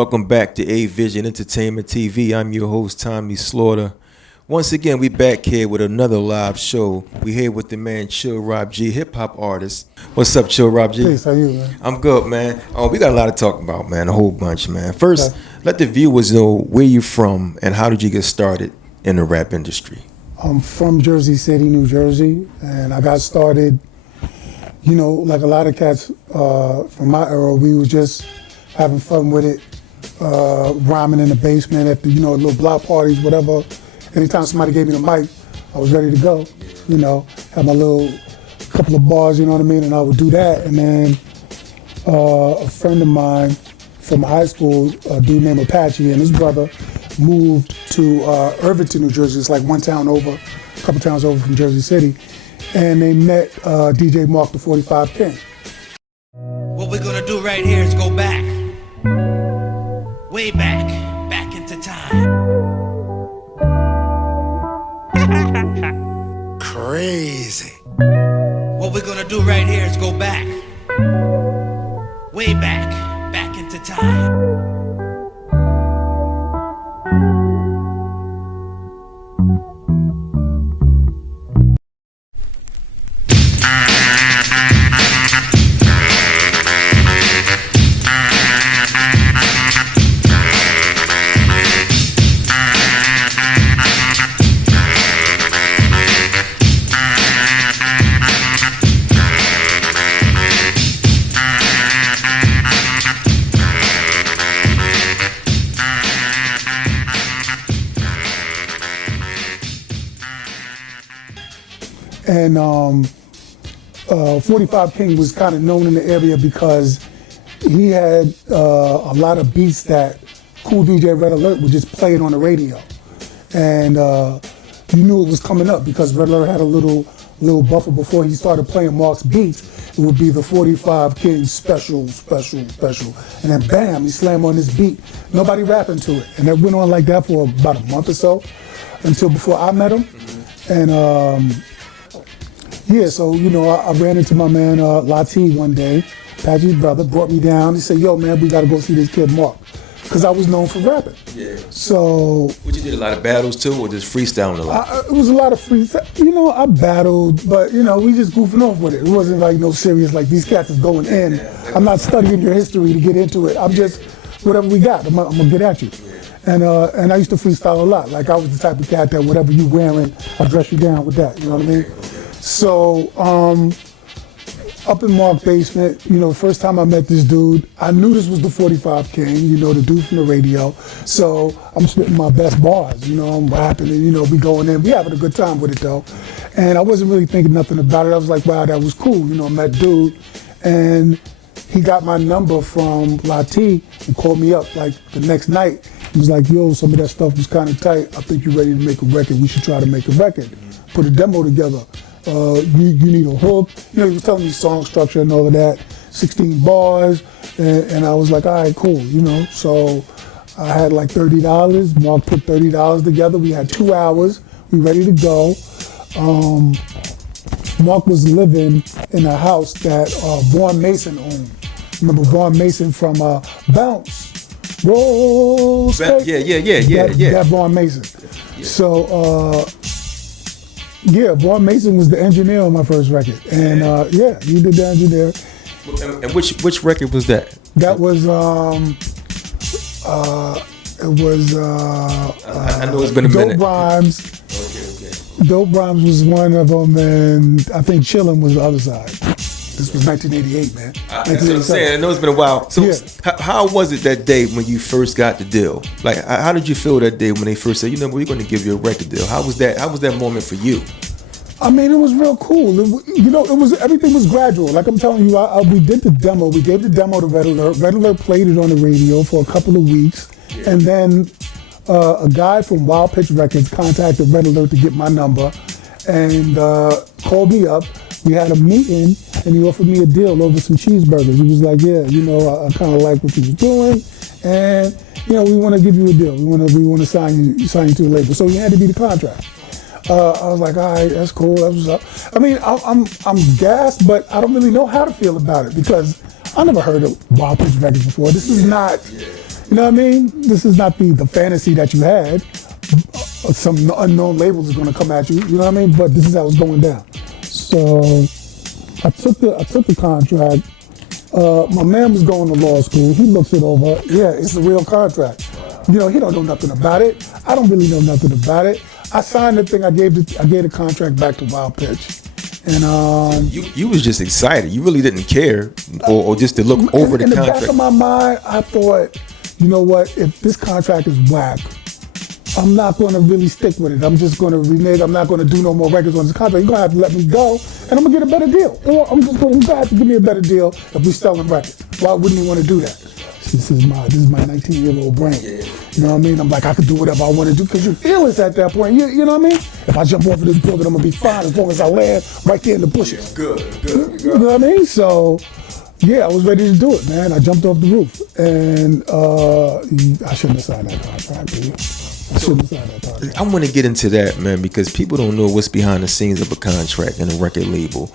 Welcome back to A Vision Entertainment TV. I'm your host, Tommy Slaughter. Once again, we back here with another live show. We here with the man Chill Rob G, hip hop artist. What's up, Chill Rob G? Peace, how you, man? I'm good, man. Oh, we got a lot to talk about, man. A whole bunch, man. First, let the viewers know where you're from and how did you get started in the rap industry. I'm from Jersey City, New Jersey, and I got started, you know, like a lot of cats from my era. We was just having fun with it, rhyming in the basement at the, little block parties, whatever. Anytime somebody gave me the mic, I was ready to go. You know, had my little couple of bars, you know what I mean, and I would do that. And then a friend of mine from high school, a dude named Apache, and his brother moved to Irvington, New Jersey. It's like one town over, a couple towns over from Jersey City. And they met DJ Mark, the 45 King. What we're gonna do right here is go back, way back into time. Crazy. What we're gonna do right here is go back, way back into time. And 45 King was kind of known in the area because he had a lot of beats that Cool DJ Red Alert would just play it on the radio. And you knew it was coming up because Red Alert had a little buffer before he started playing Mark's beats. It would be the 45 King special. And then bam, he slammed on this beat. Nobody rapping to it. And that went on like that for about a month or so until before I met him. And yeah, so, I ran into my man Latif one day. Apache's brother brought me down. He said, yo, man, we got to go see this kid Mark. Because I was known for rapping. Yeah. So... What, you did a lot of battles too, or just freestyling a lot? It was a lot of freestyle. I battled, but, we just goofing off with it. It wasn't like no serious, like these cats is going in. I'm not studying your history to get into it. I'm just, whatever we got, I'm going to get at you. And I used to freestyle a lot. Like I was the type of cat that whatever you wearing, I'll dress you down with that, you know what I mean? So, up in Mark's basement, first time I met this dude, I knew this was the 45 King, the dude from the radio. So I'm spitting my best bars, I'm rapping and, we going in, we having a good time with it though. And I wasn't really thinking nothing about it. I was like, wow, that was cool, I met dude. And he got my number from Latif and called me up like the next night. He was like, yo, some of that stuff was kind of tight. I think you're ready to make a record. We should try to make a record. Put a demo together. You need a hook. He was telling me song structure and all of that. 16 bars. And I was like, all right, cool, So I had like $30. Mark put $30 together. We had 2 hours. We ready to go. Mark was living in a house that Vaughn Mason owned. Remember Vaughn Mason from Bounce? Roll Skate? Yeah. That Vaughn Mason. Yeah. So, Vaughn Mason was the engineer on my first record. And he did the engineer. And which record was that? That was, I know it's been a minute. Dope Rhymes. Okay. Dope Rhymes was one of them, and I think Chillin' was the other side. This was 1988, man. That's what I'm saying. I know it's been a while. So how was it that day when you first got the deal? Like, how did you feel that day when they first said, we're going to give you a record deal? How was that moment for you? I mean, it was real cool. Everything was gradual. Like I'm telling you, we did the demo. We gave the demo to Red Alert. Red Alert played it on the radio for a couple of weeks. Yeah. And then a guy from Wild Pitch Records contacted Red Alert to get my number and called me up. We had a meeting, and he offered me a deal over some cheeseburgers. He was like, yeah, I kind of like what you was doing, and, we want to give you a deal. We want to sign you to a label. So he had to be the contract. I was like, all right, that's cool. That's what's up. I mean, I'm gassed, but I don't really know how to feel about it because I never heard of Wild Pitch Records before. This is not, You know what I mean? This is not the fantasy that you had. Some unknown labels is gonna come at you. You know what I mean? But this is how it's going down. So I took the contract. My man was going to law school. He looks it over. Yeah, it's a real contract. You know, he don't know nothing about it. I don't really know nothing about it. I signed the thing. I gave the contract back to Wild Pitch, and you was just excited. You really didn't care, or just to look over the contract. In the back of my mind, I thought, you know what? If this contract is whack, I'm not going to really stick with it. I'm just going to renege. I'm not going to do no more records on this contract. You're going to have to let me go, and I'm going to get a better deal. Or I'm going to have to give me a better deal if we're selling records. Why wouldn't he want to do that? This is my 19-year-old brain. You know what I mean? I'm like, I could do whatever I want to do because you feel it at that point. You know what I mean? If I jump off of this building, I'm going to be fine as long as I land right there in the bushes. Good. You know what I mean? So, yeah, I was ready to do it, man. I jumped off the roof, and I shouldn't have signed that contract, dude. I want to get into that, man, because people don't know what's behind the scenes of a contract and a record label.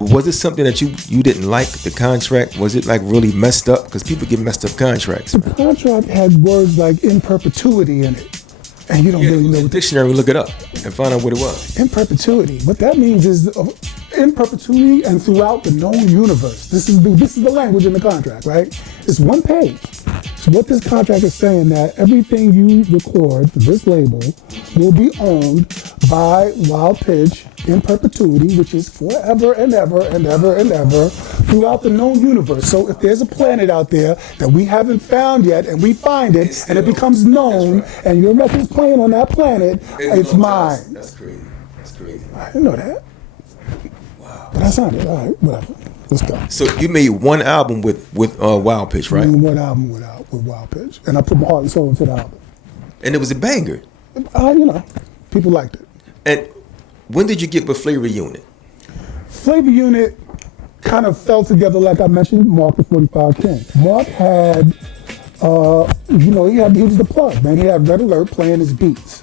Was it something that you didn't like, the contract? Was it like really messed up? Because people get messed up contracts. The contract had words like in perpetuity in it. And you don't really know what the dictionary, look it up and find out what it was. In perpetuity. What that means is in perpetuity and throughout the known universe. This is the language in the contract, right? It's one page. So what this contract is saying that everything you record for this label will be owned by Wild Pitch in perpetuity, which is forever and ever and ever and ever throughout the known universe. So if there's a planet out there that we haven't found yet and we find it and it becomes known and your record's playing on that planet, it's mine. That's crazy. I didn't know that. Wow. But I signed it. All right, whatever. Let's go. So you made one album with Wild Pitch, right? One album with Wild Pitch, and I put my heart and soul into the album. And it was a banger. You know, people liked it. And when did you get with Flavor Unit? Flavor Unit kind of fell together, like I mentioned, Mark the 45 King. Mark had, he was the plug, man. He had Red Alert playing his beats.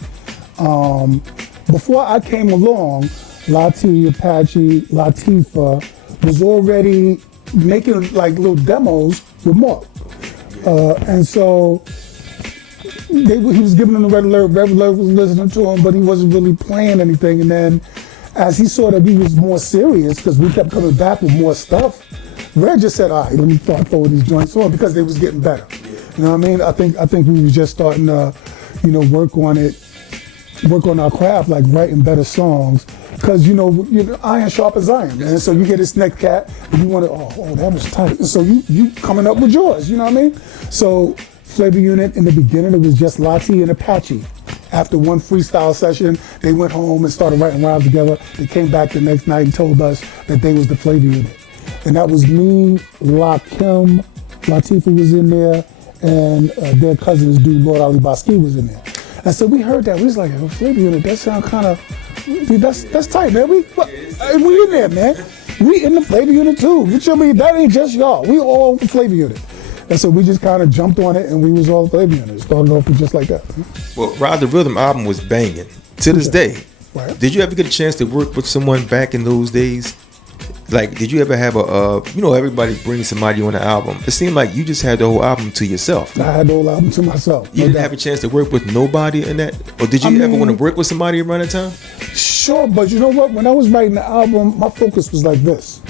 Before I came along, Apache, Latifah was already making like little demos with Mark. And so he was giving them the Red Alert. Red Alert was listening to him, but he wasn't really playing anything. And then as he saw that he was more serious, because we kept coming back with more stuff, Red just said, all right, let me start throwing these joints on, because they was getting better. You know what I mean? I think we was just starting to, work on our craft, like writing better songs. Because, iron sharp as iron, man. So you get this neck cat, and you want to, oh, that was tight. So you coming up with yours, you know what I mean? So Flavor Unit, in the beginning, it was just Lati and Apache. After one freestyle session, they went home and started writing rhymes together. They came back the next night and told us that they was the Flavor Unit. And that was me, Lakim, Latifah was in there, and their cousins, dude, Lord Ali Baski was in there. And so we heard that, we was like, Flavor Unit, that sound kind of, that's tight, man. We in there, man. We in the Flavor Unit too. You know what I mean? That ain't just y'all. We all the Flavor Unit. And so we just kind of jumped on it, and we was all Flavor Unit. Started off with just like that. Well, Ride the Rhythm album was banging to this day. Right. Did you ever get a chance to work with someone back in those days? Like, did you ever have everybody brings somebody on the album? It seemed like you just had the whole album to yourself. I had the whole album to myself. You didn't have a chance to work with nobody in that? Or did you ever want to work with somebody around that time? Sure, but you know what? When I was writing the album, my focus was like this.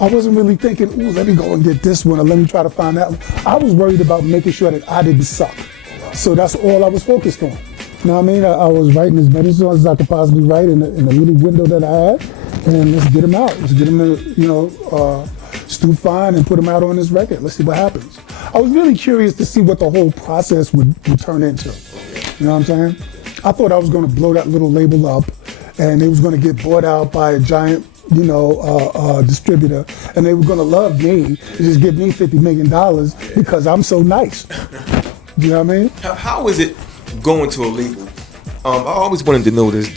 I wasn't really thinking, let me go and get this one, or let me try to find that one. I was worried about making sure that I didn't suck. So that's all I was focused on. You know what I mean? I was writing as many songs as I could possibly write in the little window that I had. And let's get them out. Let's get them to, stew fine and put them out on this record. Let's see what happens. I was really curious to see what the whole process would turn into. You know what I'm saying? I thought I was going to blow that little label up, and it was going to get bought out by a giant, distributor, and they were going to love me and just give me $50 million because I'm so nice. You know what I mean? How is it going to a label? I always wanted to know this.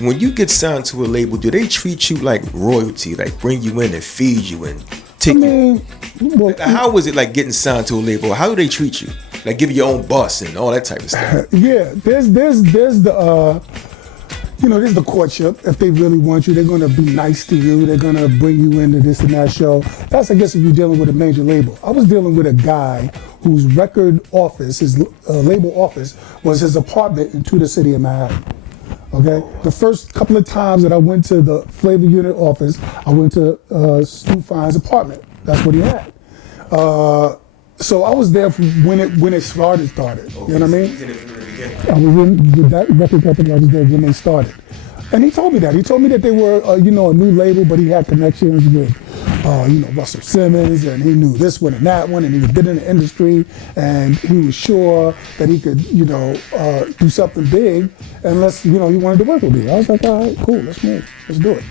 When you get signed to a label, do they treat you like royalty, like bring you in and feed you and take you? Well, how was it like getting signed to a label? How do they treat you? Like give you your own bus and all that type of stuff? Yeah, there's the there's the courtship. If they really want you, they're gonna be nice to you. They're gonna bring you into this and that show. That's, I guess, if you're dealing with a major label. I was dealing with a guy whose record office, his label office, was his apartment in Tudor City in Manhattan. Okay, the first couple of times that I went to the Flavor Unit office, I went to Stu Fine's apartment. That's what he had. So I was there when it started. You know what I mean? I was in with that record company. I was there when they started, and he told me that. He told me that they were, a new label, but he had connections with, Russell Simmons, and he knew this one and that one, and he had been in the industry, and he was sure that he could, do something big, unless, he wanted to work with me. I was like, all right, cool, let's move, let's do it.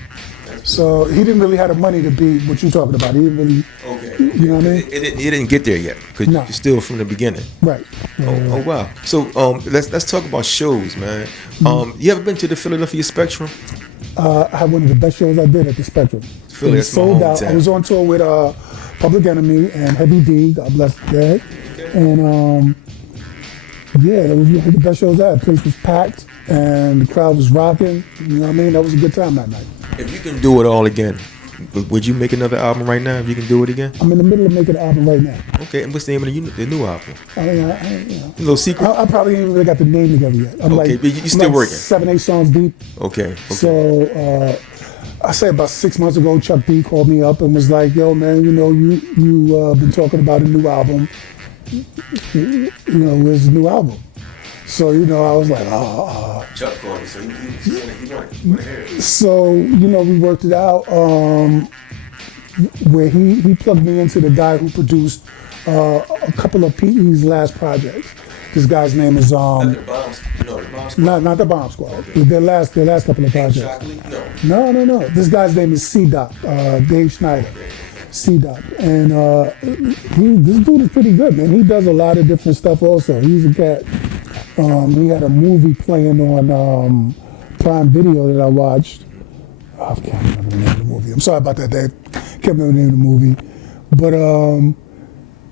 So he didn't really have the money to be what you're talking about. He didn't really, you know what I mean? It didn't get there yet because you're still from the beginning. Right. Oh wow. So let's talk about shows, man. You ever been to the Philadelphia Spectrum? I had one of the best shows I did at the Spectrum. Philly, that's my hometown. I was on tour with Public Enemy and Heavy D, God bless the dead. And that was one of the best shows I had. The place was packed and the crowd was rocking. You know what I mean? That was a good time that night. If you can do it all again, would you make another album right now if you can do it again? I'm in the middle of making an album right now. Okay, and what's the name of the new album? A little secret? I probably ain't really got the name together yet. I'm but you still working? 7-8 songs deep. Okay. So I say about 6 months ago, Chuck D called me up and was like, "Yo, man, you been talking about a new album. Where's the new album?" So, I was like, Chuck called me, so he wanted to hear it. So, we worked it out where he plugged me into the guy who produced a couple of PE's last projects. This guy's name is Not the Bomb Squad? not the Bomb Squad. Okay. Their last couple of projects. No. This guy's name is C-Dot, Dave Schneider. C-Dot. And this dude is pretty good, man. He does a lot of different stuff also. He's a cat. He had a movie playing on Prime Video that I watched. I can't remember the name of the movie. I'm sorry about that, Dave. Can't remember the name of the movie. But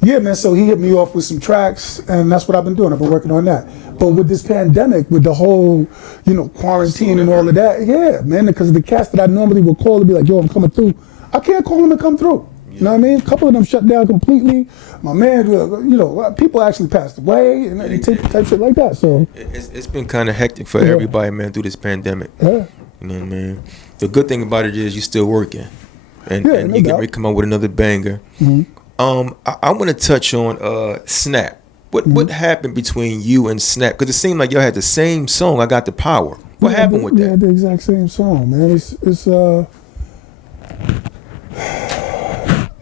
yeah, man, so he hit me off with some tracks, and that's what I've been doing. I've been working on that. But with this pandemic, with the whole, quarantine and all of that, yeah, man, because the cast that I normally would call to be like, "Yo, I'm coming through," I can't call them to come through. You know what I mean? A couple of them shut down completely. My man, people actually passed away and type shit like that. So it's been kind of hectic for everybody, man, through this pandemic. Yeah. You know what I mean? The good thing about it is you're still working, and no you get ready to come out with another banger. Mm-hmm. I want to touch on Snap. What happened between you and Snap? Because it seemed like y'all had the same song, "I Got the Power." What happened with that? We had the exact same song, man. It's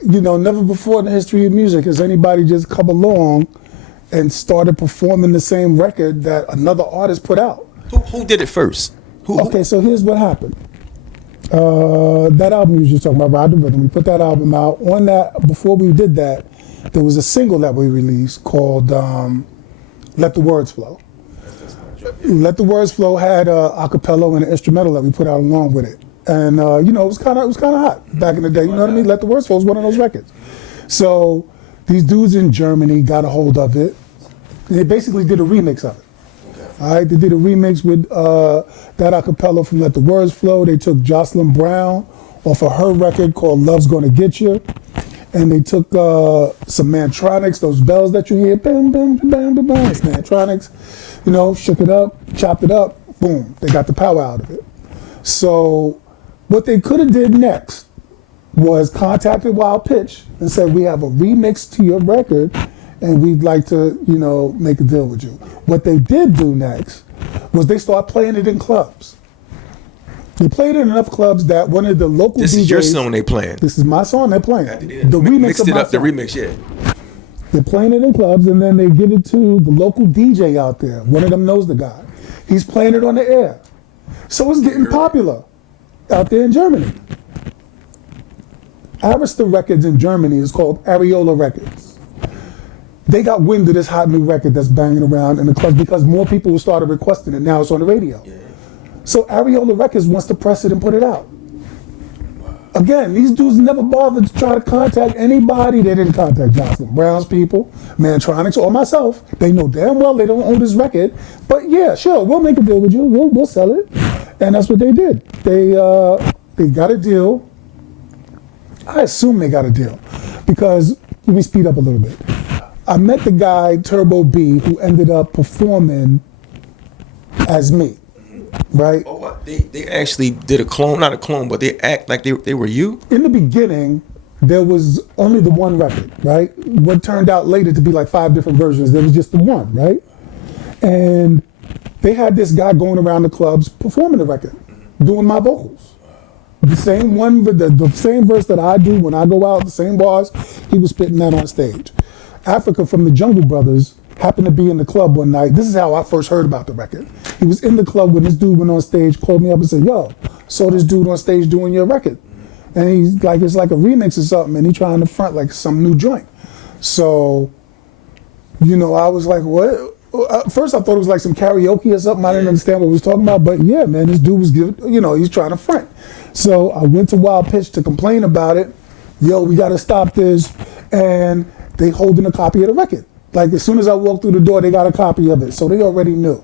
never before in the history of music has anybody just come along and started performing the same record that another artist put out. Who did it first? Okay, so here's what happened. That album you was just talking about, Ride the Rhythm, we put that album out. On that, before we did that, there was a single that we released called Let the Words Flow. Let the Words Flow had a cappella and an instrumental that we put out along with it. And it was kind of hot back in the day. You know what I mean? Let the Words Flow was one of those records. So these dudes in Germany got a hold of it. And they basically did a remix of it. All right, they did a remix with that a cappella from Let the Words Flow. They took Jocelyn Brown off of her record called Love's Gonna Get You. And they took some Mantronics, those bells that you hear, bam, bam, bam, bam, bam. It's Mantronics, shook it up, chopped it up, boom, they got the power out of it. So what they could have did next was contacted Wild Pitch and said, "We have a remix to your record and we'd like to, make a deal with you." What they did do next was they started playing it in clubs. They played it in enough clubs that one of the local DJs... This is your song they playing. This is my song they're playing. The remix mixed of it up, the remix, yeah. They're playing it in clubs and then they give it to the local DJ out there. One of them knows the guy. He's playing it on the air. So it's getting popular out there in Germany. Arista Records in Germany is called Ariola Records. They got wind of this hot new record that's banging around in the clubs because more people started requesting it. Now it's on the radio. Yeah. So Ariola Records wants to press it and put it out. Again, these dudes never bothered to try to contact anybody. They didn't contact Jocelyn Brown's people, Mantronics, or myself. They know damn well they don't own this record. But yeah, sure, we'll make a deal with you. We'll sell it. And that's what they did. They got a deal. I assume they got a deal because let me speed up a little bit. I met the guy, Turbo B, who ended up performing as me, right? Oh, what? They actually did a clone, not a clone, but they act like they were you? In the beginning, there was only the one record, right? What turned out later to be like 5 different versions, there was just the one, right? And they had this guy going around the clubs performing the record, doing my vocals. The same one, the same verse that I do when I go out, the same bars, he was spitting that on stage. Africa from the Jungle Brothers happened to be in the club one night. This is how I first heard about the record. He was in the club when this dude went on stage, called me up and said, yo, saw this dude on stage doing your record. And he's like, it's like a remix or something, and he trying to front like some new joint. So, you know, I was like, what? At first I thought it was like some karaoke or something. I didn't understand what he was talking about, but yeah, man, this dude was giving, you know, he's trying to front. So I went to Wild Pitch to complain about it. Yo, we gotta stop this. And they holding a copy of the record. Like as soon as I walked through the door, they got a copy of it. So they already knew.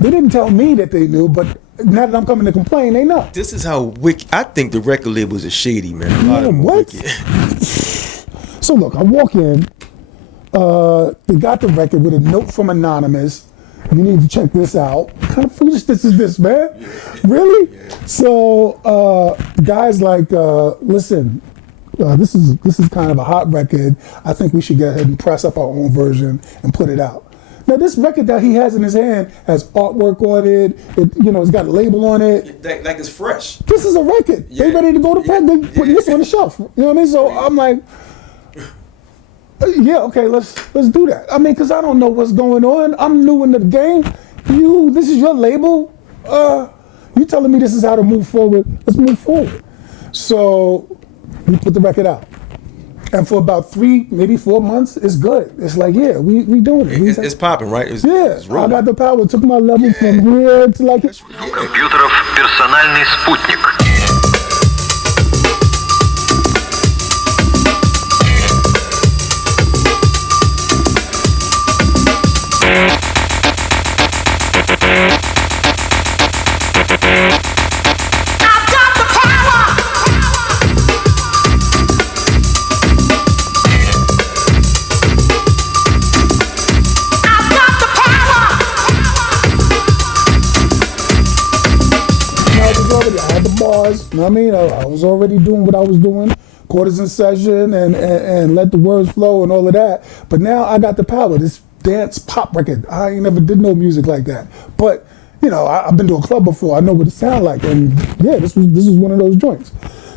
They didn't tell me that they knew, but now that I'm coming to complain, they know. This is how wicked. I think the record label was a shady, man. A lot of them what? wicked. So look, I walk in. They got the record with a note from Anonymous. You need to check this out. What kind of foolishness is this, man? Yeah. Really? Yeah. So guys like, listen, this is kind of a hot record. I think we should go ahead and press up our own version and put it out. Now this record that he has in his hand has artwork on it. It's got a label on it. Like it's fresh. This is a record. Yeah. They ready to go to press. They putting this on the shelf. You know what I mean? So I'm like, yeah, okay, let's do that. I mean, because I don't know what's going on. I'm new in the game. This is your label. You telling me this is how to move forward. Let's move forward. So we put the record out. And for about 3, maybe 4 months, it's good. It's like, yeah, we doing it. It's popping, right? It's I got the power. Took my level from here to like... Компьютеров персональный спутник. You know what I mean? I was already doing what I was doing, quarters in session and let the words flow and all of that. But now I got the power, this dance pop record. I ain't never did no music like that. But, I've been to a club before. I know what it sound like. And yeah, this was one of those joints.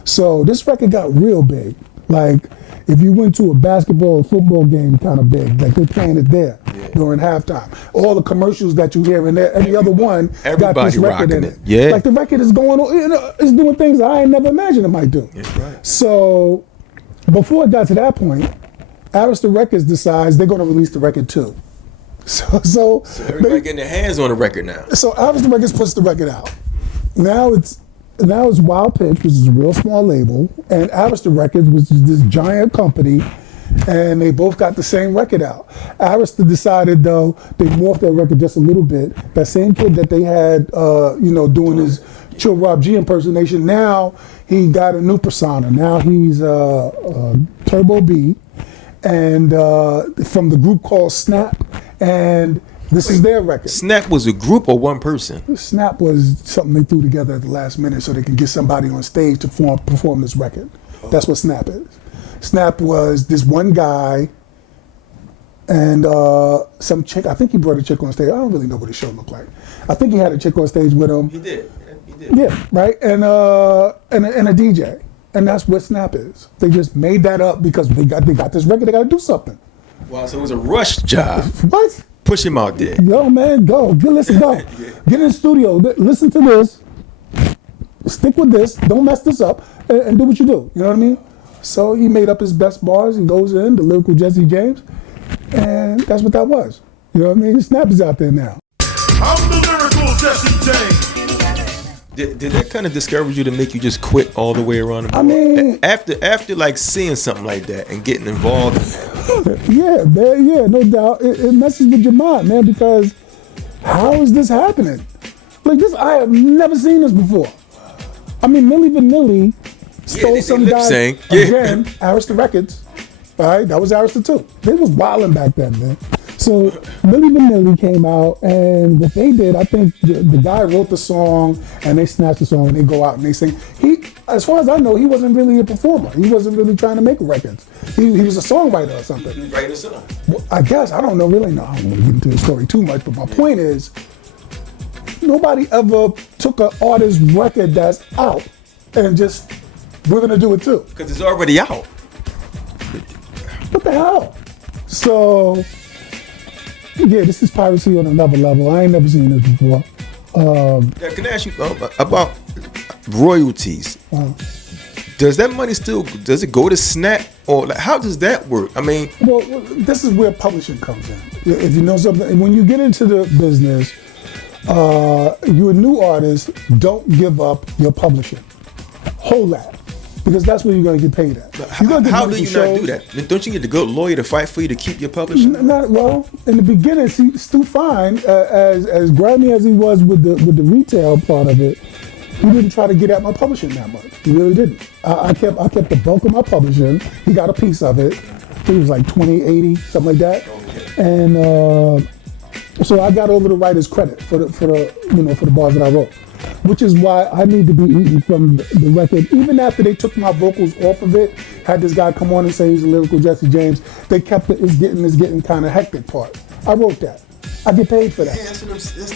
So this record got real big. Like, if you went to a basketball or football game, kind of big. Like, they're playing it there during halftime. All the commercials that you hear in there, every other one got this record in it. Yeah. Like, the record is going on, it's doing things I ain't never imagined it might do. That's right. So, before it got to that point, Arista Records decides they're going to release the record too. So everybody getting their hands on the record now. So Arista Records puts the record out. Now it's Wild Pitch, which is a real small label, and Arista Records, which is this giant company, and they both got the same record out. Arista decided, though, they morphed that record just a little bit. That same kid that they had, doing his Chill Rob G impersonation, now he got a new persona. Now he's Turbo B, and from the group called Snap, and this is their record. Snap was a group or one person? Snap was something they threw together at the last minute so they can get somebody on stage to perform this record. That's what Snap is. Snap was this one guy and some chick. I think he brought a chick on stage. I don't really know what his show looked like. I think he had a chick on stage with him. He did. Yeah, right. And a DJ. And that's what Snap is. They just made that up because they got this record. They got to do something. Wow, so it was a rush job. What? Push him out there. Yo, man, go. Go. Yeah. Get in the studio. Listen to this. Stick with this. Don't mess this up. And do what you do. You know what I mean? So he made up his best bars. He goes in, the lyrical Jesse James. And that's what that was. You know what I mean? Snap is out there now. I'm the lyrical Jesse James. Did that kind of discourage you to make you just quit all the way around the board? I mean, after like seeing something like that and getting involved in that. Yeah, man, yeah, no doubt. It messes with your mind, man, because how is this happening? Like this, I have never seen this before. I mean, Milli Vanilli stole some guy again, Arista Records, All right, that was Arista too. They was wilding back then, man. So Milli Vanilli came out, and what they did, I think the guy wrote the song, and they snatched the song, and they go out and they sing. He, as far as I know, he wasn't really a performer. He wasn't really trying to make records. He was a songwriter or something. He was writing a song. Well, I guess, I don't know, really. No, I don't want to get into the story too much, but my point is, nobody ever took an artist's record that's out and just, we're gonna do it too. Because it's already out. What the hell? So, yeah, this is piracy on another level. I ain't never seen this before. Now, can I ask you about royalties? Does that money does it go to Snap? Or like, how does that work? I mean... Well, this is where publishing comes in. If you know something, when you get into the business, you're a new artist, don't give up your publishing. Hold that. Because that's where you're going to get paid at. How do you not do that? Don't you get a good lawyer to fight for you to keep your publishing? Well, in the beginning, see, Stu Fine, as grimy as he was with the retail part of it, he didn't try to get at my publishing that much. He really didn't. I kept the bulk of my publishing. He got a piece of it. It was like 20, 80, something like that. And so I got over the writer's credit for the bars that I wrote. Which is why I need to be eaten from the record. Even after they took my vocals off of it, had this guy come on and say he's a lyrical Jesse James, they kept the it's getting kind of hectic part. I wrote that. I get paid for that. Yeah,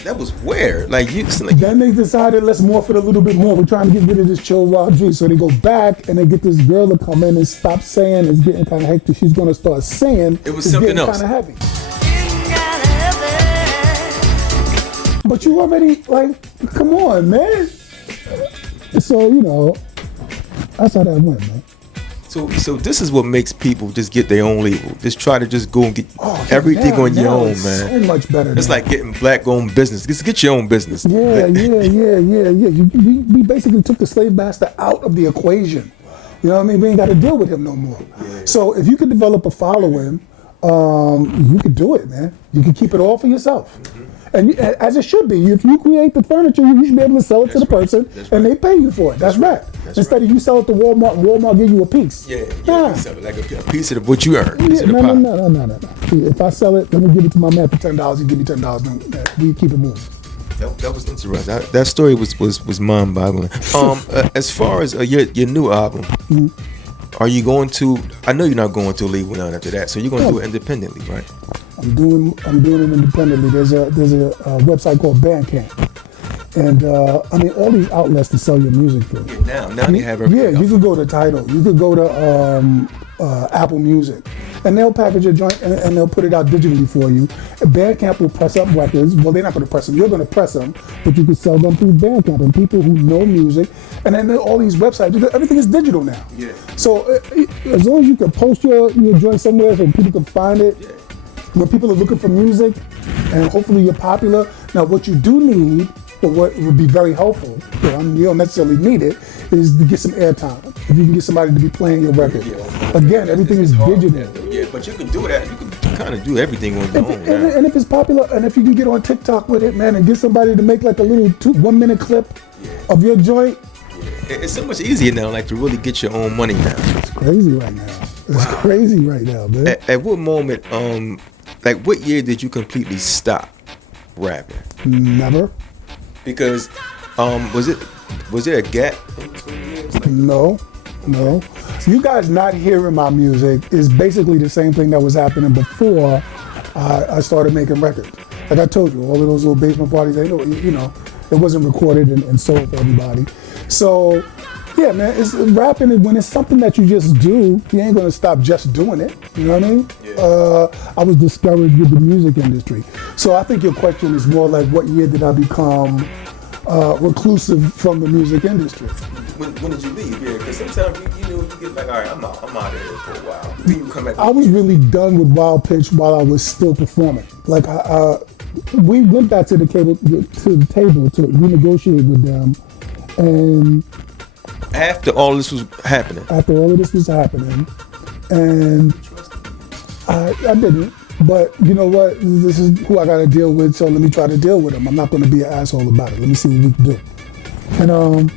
that was weird. Then they decided, let's morph it a little bit more. We're trying to get rid of this Chill Rob G. So they go back and they get this girl to come in and stop saying it's getting kind of hectic. She's going to start saying it was something else. Kind of heavy. But you already, come on, man. So, that's how that went, man. So this is what makes people just get their own label. Just try to just go and get everything on your own, man. So much better. It's like getting black-owned business. Just get your own business. Yeah. We basically took the slave master out of the equation. You know what I mean? We ain't got to deal with him no more. Yeah. So if you could develop a following, you could do it, man. You can keep it all for yourself. Mm-hmm. And as it should be, if you create the furniture, you should be able to sell it to the person, and they pay you for it. That's right. Instead of you sell it to Walmart, and Walmart give you a piece. Yeah. Sell it like a piece of what you earn. No. If I sell it, let me give it to my man for $10. You give me $10. We keep it moving. That was interesting. That story was mind-boggling. As far as your new album, are you going to? I know you're not going to leave one after that, so you're going to do it independently, right? I'm doing it independently. There's a website called Bandcamp, and all these outlets to sell your music through. Yeah, now they have everything. Yeah, you could go to Tidal, you could go to Apple Music, and they'll package a joint and they'll put it out digitally for you. Bandcamp will press up records. Well, they're not going to press them. You're going to press them, but you can sell them through Bandcamp. And people who know music, and then all these websites, everything is digital now. Yeah. So as long as you can post your joint somewhere so people can find it. Yeah. When people are looking for music, and hopefully you're popular. Now, what you do need, or what would be very helpful, you don't necessarily need it, is to get some airtime. If you can get somebody to be playing your record. Again, everything is digital. Yeah, but you can do that. You can kind of do everything on your own. And if it's popular, and if you can get on TikTok with it, man, and get somebody to make like a little 1-minute clip of your joint. It's so much easier now, to really get your own money now. It's crazy right now. It's crazy right now, man. At what moment, what year did you completely stop rapping? Never. Because, was there a gap in between years? No. You guys not hearing my music is basically the same thing that was happening before I started making records. Like I told you, all of those little basement parties, it wasn't recorded and sold for everybody. So, yeah, man, it's rapping. When it's something that you just do, you ain't gonna stop just doing it. You know what I mean? Yeah. I was discouraged with the music industry. So I think your question is more like, what year did I become reclusive from the music industry? When did you leave? Yeah, because sometimes you get like, all right, I'm out of here for a while. Then you come back. I was really done with Wild Pitch while I was still performing. Like, we went back to the table to renegotiate with them, and after all this was happening. And I didn't. But you know what? This is who I got to deal with, so let me try to deal with them. I'm not going to be an asshole about it. Let me see what we can do. And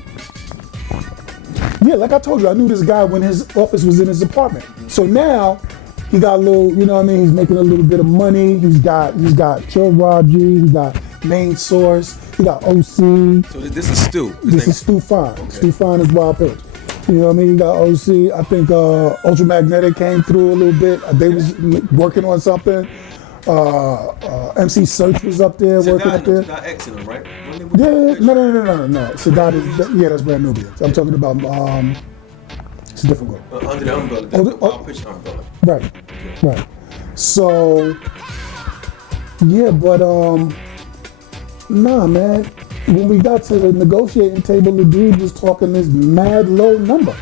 yeah, like I told you, I knew this guy when his office was in his apartment. So now he got a little, you know what I mean? He's making a little bit of money. He's got Chill Rob G. He got Main Source. He got OC. So this is Stu. This is Stu Fine. Okay. Stu Fine is Wild Pitch. You know what I mean? He got OC. I think Ultramagnetic came through a little bit. They was working on something. MC Search was up there working up there. Sadat X in them, right? Yeah, no. Sadat is, yeah, that's Brand Nubians. I'm talking about, it's a different group. Under the umbrella, the Wild Pitch umbrella. Right. So, yeah, but, nah, man. When we got to the negotiating table, the dude was talking this mad low number.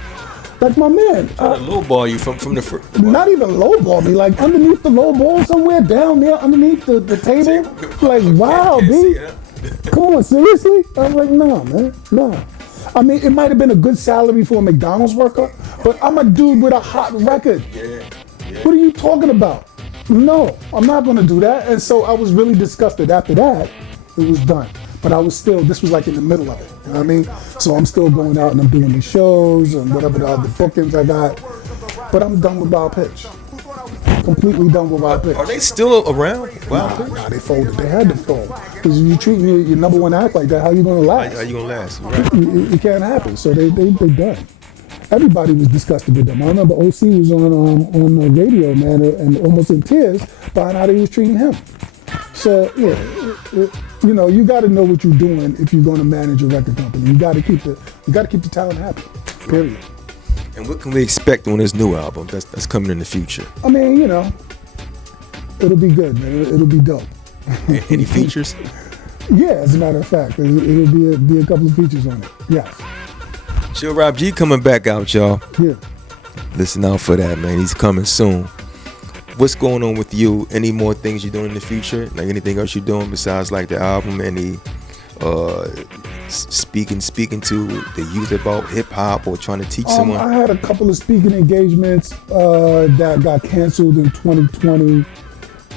Like, my man. Trying to lowball you from the first. Not even lowball me, like underneath the low ball somewhere down there underneath the table. Like, wow, B. Come on, seriously? I was like, nah, man, nah. I mean, it might have been a good salary for a McDonald's worker, but I'm a dude with a hot record. Yeah. What are you talking about? No, I'm not gonna do that. And so I was really disgusted. After that, it was done. But I was still, this was like in the middle of it, you know what I mean? So I'm still going out and I'm doing the shows and whatever the other bookings I got. But I'm done with Wild Pitch. Completely done with Wild Pitch. Are they still around? Nah, they folded. They had to fold. Because if you treat your number one act like that, how you gonna last? How you gonna last? Right. It can't happen. So they done. Everybody was disgusted with them. I remember OC was on the radio, man, and almost in tears behind how they was treating him. So yeah, you know, you got to know what you're doing if you're going to manage a record company. You got to keep the talent happy. Period. And what can we expect on this new album that's coming in the future? I mean, you know, it'll be good, man. It'll be dope. Any features? Yeah, as a matter of fact, it'll be a couple of features on it. Yes. Chill Rob G coming back out, y'all. Yeah. Listen out for that, man. He's coming soon. What's going on with you? Any more things you're doing in the future? Like anything else you're doing besides like the album? Any speaking to the youth about hip hop or trying to teach someone? I had a couple of speaking engagements that got canceled in 2020,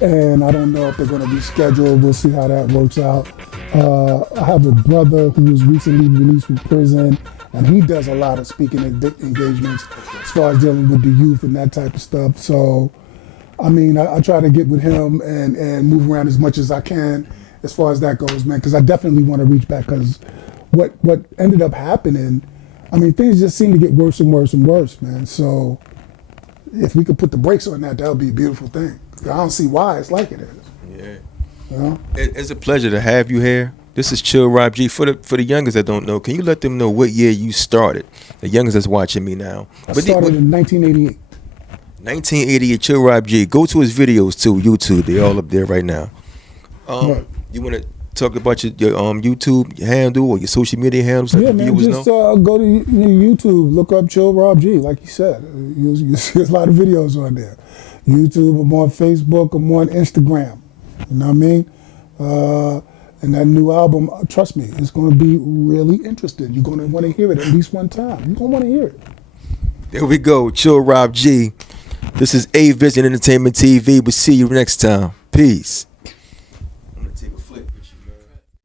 and I don't know if they're going to be scheduled. We'll see how that works out. I have a brother who was recently released from prison, and he does a lot of speaking engagements as far as dealing with the youth and that type of stuff. So, I mean, I try to get with him and move around as much as I can as far as that goes, man, because I definitely want to reach back, because what ended up happening, I mean, things just seem to get worse and worse and worse, man. So if we could put the brakes on that, that would be a beautiful thing. I don't see why it's like it is. Yeah. You know? It's a pleasure to have you here. This is Chill Rob G. For the youngers that don't know, can you let them know what year you started? The youngers that's watching me now. I started in 1988. 1988, Chill Rob G. Go to his videos too, YouTube. They're all up there right now. Right. You want to talk about your YouTube handle or your social media handles? Yeah, man, just go to YouTube, look up Chill Rob G, like you said. You see a lot of videos on there. YouTube, I'm on Facebook, I'm on Instagram. You know what I mean? And that new album, trust me, it's going to be really interesting. You're going to want to hear it at least one time. You're going to want to hear it. There we go, Chill Rob G. This is A Vision Entertainment TV. We'll see you next time. Peace.